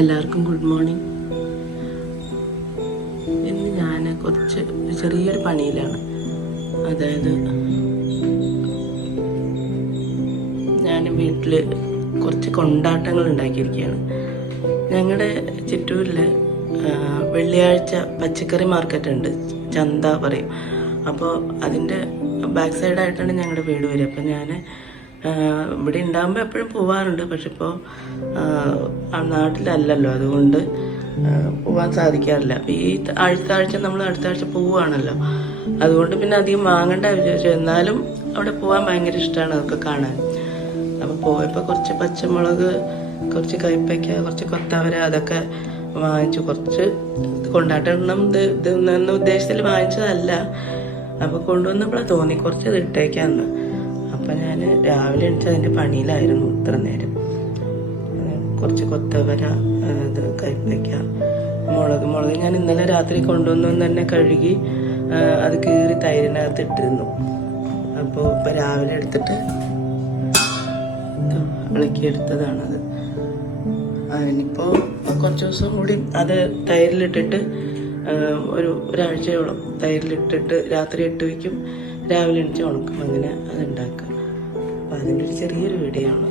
എല്ലാവർക്കും good morning. ഇന്ന് ഞാൻ കുറച്ച് ചെറിയൊരു പണിയിലാണ്. അതായത് ഞാൻ വീട്ടിൽ കുറച്ച് കൊണ്ടാട്ടങ്ങൾ ഉണ്ടാക്കിയിരിക്കുകയാണ്. ഞങ്ങളുടെ ചിറ്റൂരിൽ വെള്ളിയാഴ്ച പച്ചക്കറി മാർക്കറ്റ് ഉണ്ട്, ചന്ത പറയും. അപ്പോൾ അതിൻ്റെ ബാക്ക് സൈഡായിട്ടാണ് ഞങ്ങളുടെ വീട് വരിക. അപ്പം ഞാൻ ഇവിടെ ഉണ്ടാകുമ്പോൾ എപ്പോഴും പോവാറുണ്ട്. പക്ഷെ ഇപ്പോൾ നാട്ടിലല്ലല്ലോ, അതുകൊണ്ട് പോകാൻ സാധിക്കാറില്ല. അപ്പോൾ ഈ ആഴ്ച നമ്മൾ അടുത്ത ആഴ്ച പോവുകയാണല്ലോ, അതുകൊണ്ട് പിന്നെ അധികം വാങ്ങേണ്ട വിചാരിച്ചു. എന്നാലും അവിടെ പോകാൻ ഭയങ്കര ഇഷ്ടമാണ് അതൊക്കെ കാണാൻ. അപ്പോൾ പോയപ്പോൾ കുറച്ച് പച്ചമുളക്, കുറച്ച് കയ്പ്പയ്ക്ക, കുറച്ച് കൊത്തവര അതൊക്കെ വാങ്ങിച്ചു. കുറച്ച് കൊണ്ടാട്ടണം ഇതെന്ന ഉദ്ദേശത്തിൽ വാങ്ങിച്ചതല്ല. അപ്പോൾ കൊണ്ടുവന്നപ്പോഴാണ് തോന്നി കുറച്ച് ഇത് ഇട്ടേക്കാന്ന്. അപ്പം ഞാൻ രാവിലെ എണീച്ച് അതിൻ്റെ പണിയിലായിരുന്നു ഇത്ര നേരം. കുറച്ച് കൊത്തവര, ഇത് കയ്പ്പയ്ക്ക, മുളക് ഞാൻ ഇന്നലെ രാത്രി കൊണ്ടുവന്നു തന്നെ കഴുകി അത് കീറി തൈരിനകത്ത് ഇട്ടിരുന്നു. അപ്പോൾ ഇപ്പം രാവിലെ എടുത്തിട്ട് ഇളക്കിയെടുത്തതാണത്. അതിനിപ്പോൾ കുറച്ച് ദിവസം കൂടി അത് തൈരിലിട്ടിട്ട് ഒരാഴ്ചയോളം തൈരിലിട്ടിട്ട് രാത്രി ഇട്ട് വയ്ക്കും, രാവിലെ എണീച്ച് ഉണക്കും. അങ്ങനെ അതുണ്ടാക്കുക. അപ്പോൾ അതിൻ്റെ ഒരു ചെറിയൊരു വീഡിയോ ആണ്.